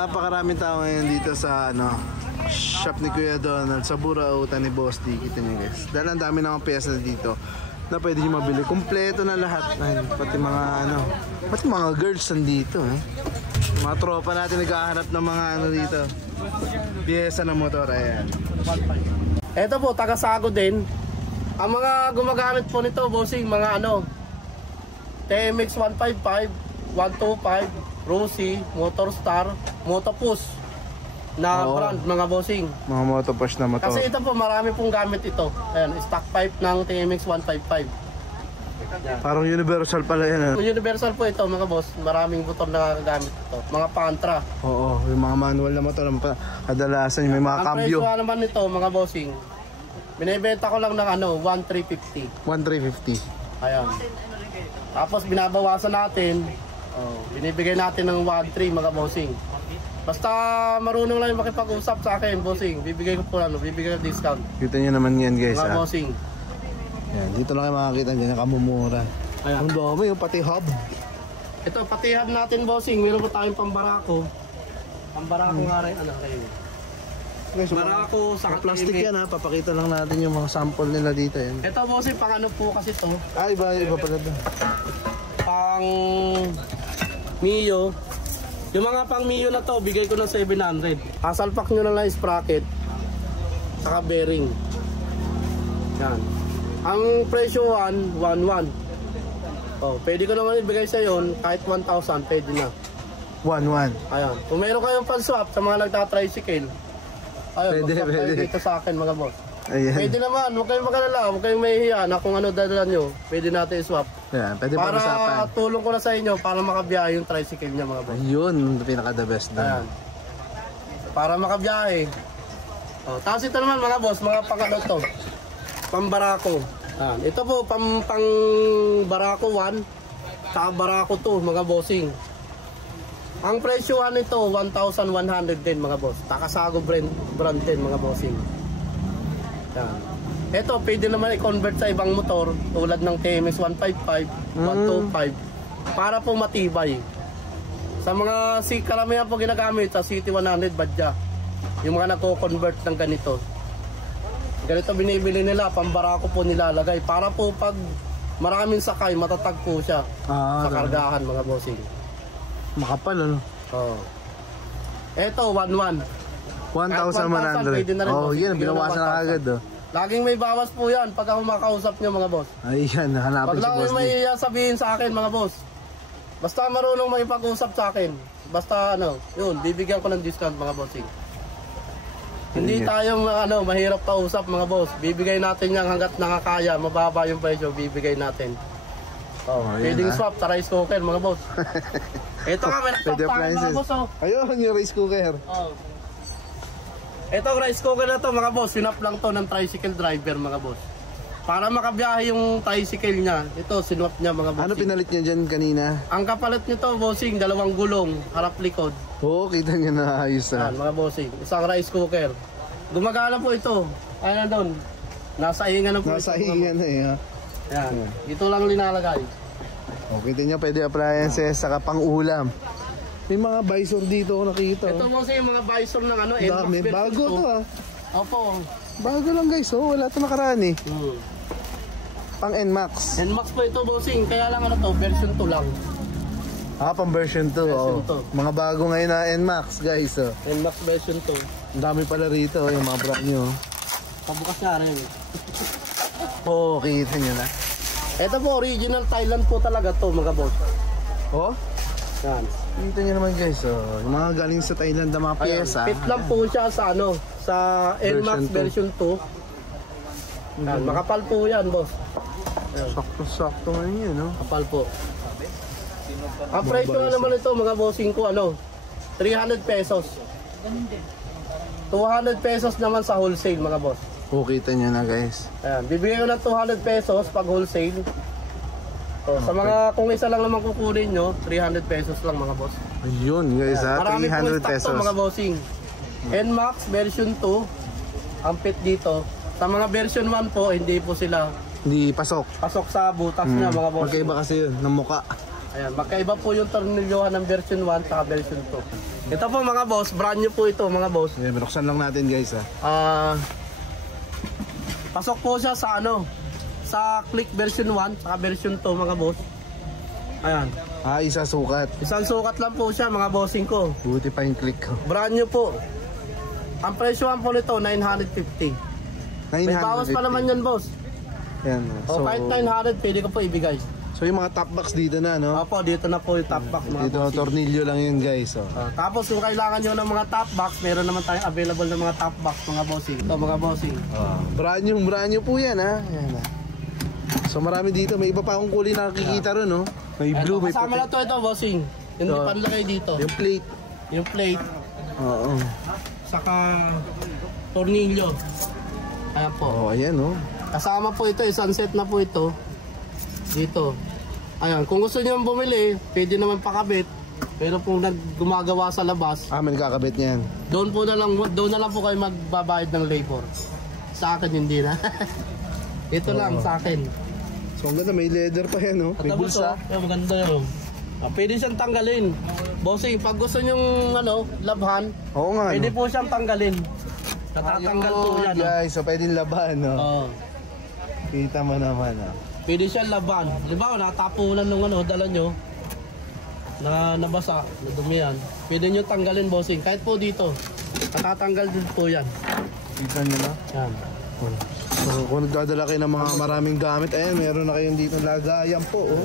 Napakaraming tao ngayon dito sa shop ni Kuya Donald sa Burautan ni Boss D. Kita niyo guys. Dahil ang dami ng pyesa dito na pwede nyo mabili. Kompleto na lahat. Ayun, pati mga girls nandito. Mga tropa natin naghahanap ng mga dito. Pyesa ng motor. Ayan. Ito po, taga-Sago din. Ang mga gumagamit po nito, bossing, mga TMX 155, 125, Rossi, Motorstar, Motopus na brand, mga bossing. Mga Motopus na motor. Kasi ito po, marami pong gamit ito. Ayan, stock pipe ng TMX 155. Yan. Parang universal pala yan. Universal po ito, mga boss. Maraming motor na gamit ito. Mga Pantra. Oo, yung mga manual na motor. Kadalasan may mga cambio. Ang presyo naman nito, mga bossing, binibenta ko lang ng 1,350. 1,350. Ayan. Tapos binabawasan natin, binibigay natin ng 1,300, mga bossing. Basta marunong lang yung makipag-usap sa akin, bossing. Bibigay ko po bibigay ko discount. Kita nyo naman yan guys, mga bossing. Yan, dito lang kayo makakita dyan, nakamumura. Ayan. Ang dami yung pati hub. Ito, pati hub natin, bossing. Meron pa tayong pambarako. Pambarako nga rin, Guys, barako sa plastic yan papakita lang natin yung mga sample nila dito yan. Ito, bossing, pang po kasi to. Iba pala doon. Pang Mio. Yung mga pang Mio na to, bigay ko ng 700. Asalpak nyo na lang sprocket, saka bearing. Yan. Ang presyo 1,1. Pwede ko naman ibigay sa yon kahit 1,000, pwede na. 1,1. Ayan. Kung meron kayong pan-swap sa mga nagta-tricycle, ayun, pwede dito sa akin, mga boss. Ayan. Pwede naman, huwag kayong magalala, huwag kayong mahihiya na kung ano dadalan nyo, pwede natin i-swap. Ayan, pwede para pag-usapan. tulong ko na sa inyo para makabiyahe yung tricycle niya, mga boss. Ayun, pinaka-the best na. Ayan. Para makabiyahe. Tapos ito naman, mga boss, mga to. Pambarako. Ito po, pang Barako 1, saka Barako 2, mga bossing. Ang presyohan nito, 1,100 din, mga boss. Takasago brand din, mga bossing. Yan. Ito, pwede naman i-convert sa ibang motor, tulad ng TMX 155, 125, para po matibay. Sa mga karamihan po ginagamit sa City 100 Badya, yung mga nagko-convert ng ganito. Ganito binibili nila, pambarako po nilalagay, para po pag maraming sakay, matatag po siya sa kargahan, mga bossing. Makapal, Ito, 1,100. 1,100. Yan, binawasan na agad. Laging may bawas po yan pag ako makausap nyo, mga boss. Ayan, hanapin si Boss D. Pag lang may sabihin sa akin, mga boss, basta marunong makipag-usap sa akin, basta yun, bibigyan ko ng discount, mga bossing. Hindi tayong mahirap kausap, mga boss. Bibigay natin yan hanggat nakakaya, mababa yung presyo, bibigay natin. Pwedeng swap sa rice cooker, mga boss. Ito nga, may nag-swap tayo, mga boss. Ayun, yung rice cooker. Ito, rice cooker na to, mga boss. Sinap lang to ng tricycle driver, mga boss. Para makabiyahe yung tricycle niya, ito, sinwap niya, mga boss. Ano pinalit niya dyan kanina? Ang kapalit nito, bossing, 2 gulong, harap-likod. Kita niya na ayos mga bossing, isang rice cooker. Gumagana po ito. Ayan na doon. Nasa ihingan na po. Nasa ihingan na Yan. Ito lang linalagay. Kita niya, pwede appliances, saka pang-ulam. May mga visor dito ako nakita. Ito mo yung mga visor ng Dami. Bago to Opo. Bago lang guys, wala ito nakaraan Pang NMAX. NMAX po ito, bossing. Kaya lang version 2 lang. Pang version 2. Mga bago ngayon na NMAX guys. NMAX version 2. Ang dami pala rito, yung mga brand nyo. Pabukas na rin. Kita nyo na. Ito po, original Thailand po talaga to, mga boss. Yan. Kita nyo naman guys, yung mga galing sa Thailand na mga pyesa. Fit lang po siya sa sa NMAX version 2. Yan, makapal po yan, boss. Sakto-sakto ngayon yun, Kapal po. Ang presyo naman ito, mga bossing ko, 300 pesos. 200 pesos naman sa wholesale, mga boss. Kita nyo na guys. Ayan, bibigyan ko ng 200 pesos pag wholesale. Sa mga, kung isa lang naman kukunin nyo, 300 pesos lang, mga boss. Ayun guys, marami 300 pesos. mga bossing. NMAX version 2, ang fit dito. Sa mga version 1 po, hindi po sila Hindi pasok. Pasok sa butas niya, mga boss. Magkaiba kasi yun, ng muka. Ayan, magkaiba po yung tornilyohan ng version 1 at version 2. Ito po mga boss, brand new po ito mga boss. Ayan, binuksan lang natin guys ha. Pasok po siya sa ano, sa click version 1 at version 2 mga boss. Ayan. Isa sukat. Isang sukat lang po siya mga bossing ko. Buti pa yung click ko. Brand new po. Ang presyo po nito 950. May bawas pa naman yan boss. Yan. So, kahit 900 pwede ko po ibigay. So yung mga top box dito na, no? Opo, dito na po yung top box mga Dito, bossing. tornilyo lang yun guys. Oh. Tapos kung kailangan nyo ng mga top box, meron naman tayong available ng mga top box mga bossing. Ito mga bossing. Brand new po yan ha. Yan, ha? So marami dito, may iba pa akong kulay nakikita ron, no? May blue, may Kasama puti. na ito bossing. Hindi panlagay dito. Yung plate. Yung plate, Oo. saka tornilyo. Ayan po. Oh, ayan, no? Kasama po ito, isang set na po ito. Dito. Ayan, kung gusto niyo bumili, pwede naman pakabit. Pero kung gumagawa sa labas, May kakabit niyan. doon na lang po kayo magbabayad ng labor. Sa akin hindi na. Ito lang sa akin. So ang ganda, may leather pa yan, no? May Tapos, bulsa. maganda yun. Pwede siyang tanggalin. Bossing, pag gusto nyong labhan, Oo nga, pwede no? po siyang tanggalin. Natatanggal po yan. Guys, so pwedeng laban, no? Oo. Kita mo naman, no? Pwede siyang laban. Halimbawa, natapunan ng dala nyo, na nabasa, nadumihan. Pwede nyo tanggalin, bossing. Kahit po dito, natatanggal din po yan. Kita nyo na? Yan. So kung nagdadala kayo ng mga maraming gamit, ayan, meron na kayong dito lagayan po, oh.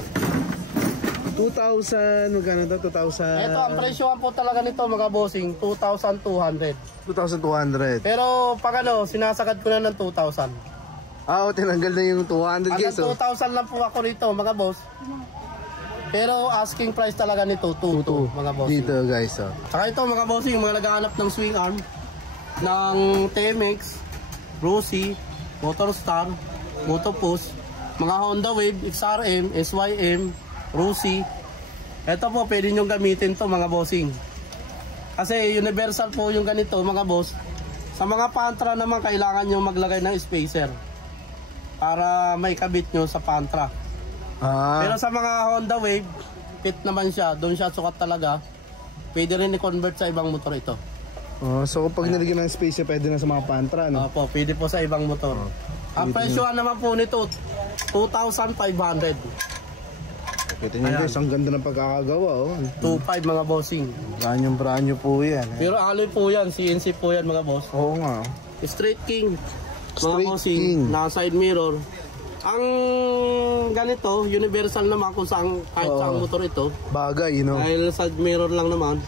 2,000, magkano to? 2,000? Ito, ang presyohan po talaga nito, mga bossing, 2,200. 2,200. Pero pag sinasagad ko na ng 2,000. Tinanggal na yung 200 guys, Hanggang oh. 2,000 lang po ako rito, mga boss. Pero asking price talaga nito, 2,200, mga boss. Dito guys, oh. Saka ito, mga boss, yung mga naghahanap ng swing arm, ng TMX, Rossi, Motorstar, Motopus, mga Honda Wave, XRM, SYM, Rossi. Ito po, pwede nyo gamitin to mga bossing. Kasi universal po yung ganito, mga boss. Sa mga pantra naman, kailangan nyo maglagay ng spacer para may kabit nyo sa pantra. Pero sa mga Honda Wave, fit naman siya, doon siya sukat talaga. Pwede rin i-convert sa ibang motor ito. So kapag nilagyan ng space, pwede na sa mga pantra, no? Opo, pwede po sa ibang motor. Ang presyohan naman po nito, 2,500. Kita nyo guys, ang ganda ng pagkakagawa, oh. 2,500 mga bossing. Brand new po yan, eh. Pero alloy po yan, CNC po yan mga boss. Oo nga, oh. Straight King, mga Straight bossing, King. na side mirror. Ang ganito, universal naman kung saan, kahit saang motor ito. Bagay, you know. Dahil side mirror lang naman.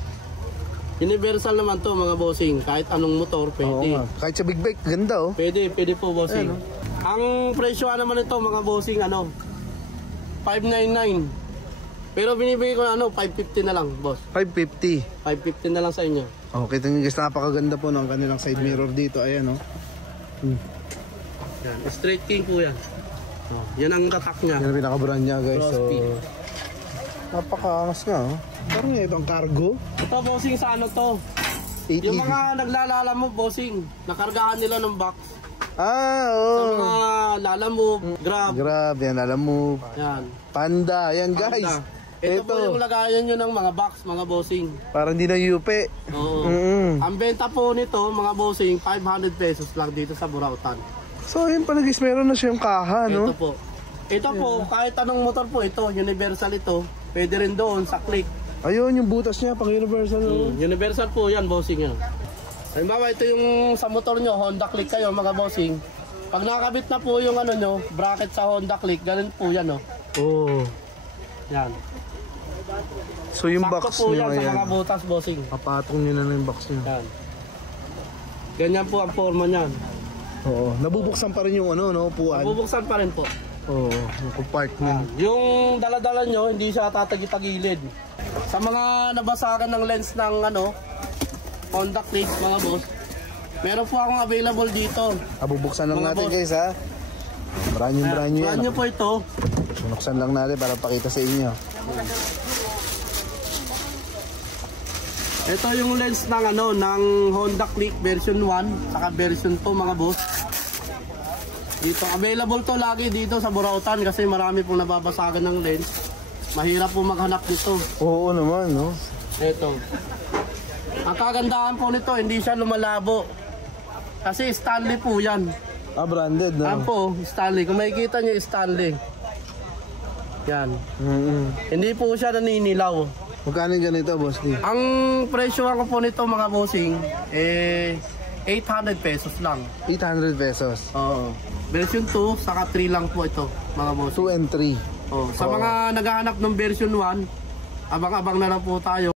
Universal naman to mga bossing, kahit anong motor Oo pwede. nga. Kahit sa big bike, ganda, oh. Pwede po bossing. Ang presyo naman ito mga bossing, 599. Pero binibigay ko 550 na lang, boss. 550. 550 na lang sa inyo. Oh, kita nyo guys, napakaganda po ng kanilang side mirror dito. Ayan, oh. Yan, Straight King po yan. Yan ang tatak niya. Yan ang pinaka-brand niya, guys. So, Crosspeak. napakaangas nga, oh. Parang itong cargo. Ito bossing sa to. 80. Yung mga naglalala mo bossing, nakargahan nila ng box. Sa Sa mga lalamove, grab. Grab, yan, alam mo. Yan. Panda, yan guys. Panda. Ito po yung lagayan nyo ng mga box, mga bossing. Parang di na yupe. Oo. Ang benta po nito, mga bossing, 500 pesos lang dito sa Burautan. So yun pala guys, meron na siyang kaha, no? Ito po. Ito po, kahit anong motor po ito, universal ito. Pwede rin doon sa click. Ayun, yung butas niya, pang universal. Universal po yan, bossing yan. Halimbawa, ito yung sa motor nyo, Honda Click kayo, mga bossing. Pag nakakabit na po yung nyo, bracket sa Honda Click, ganun po yan, no? Oo. Yan. So yung Sakto box po niya, yan sa ayan. mga butas, bossing. Kapatong niya na yung box niya. Yan. Ganyan po ang forma niyan. Oo. Nabubuksan pa rin yung upuan. Bubuksan pa rin po. Oo, yung compartment. Yung dala-dala nyo, hindi siya tatagi-tagilid. Sa mga nabasagan ng lens ng Honda Click, mga boss, meron po akong available dito. Bubuksan lang Mga natin boss. guys, ha. Brand new Brand yan. new po ito. Bunuksan lang natin para pakita sa inyo. Ito yung lens ng ng Honda Click version 1 saka version 2, mga boss. Dito available to lagi dito sa Burautan kasi marami pong nababasagan ng lens. Mahirap po maghanap nito. Oo naman, no? Ito. Ang kagandahan po nito, hindi siya lumalabo. Kasi Stanley po yan. Ah, branded, no? Yan po, Stanley. Kung makikita nyo, Stanley. Yan. Hindi po siya naninilaw. Magkano yung ganito, Boss D? Ang presyo ko po nito mga bossing, 800 pesos lang. 800 pesos. Oo. Version 2, saka 3 lang po ito, mga bossing. 2 and 3. Sa mga naghahanap ng version 1, abang-abang na lang po tayo.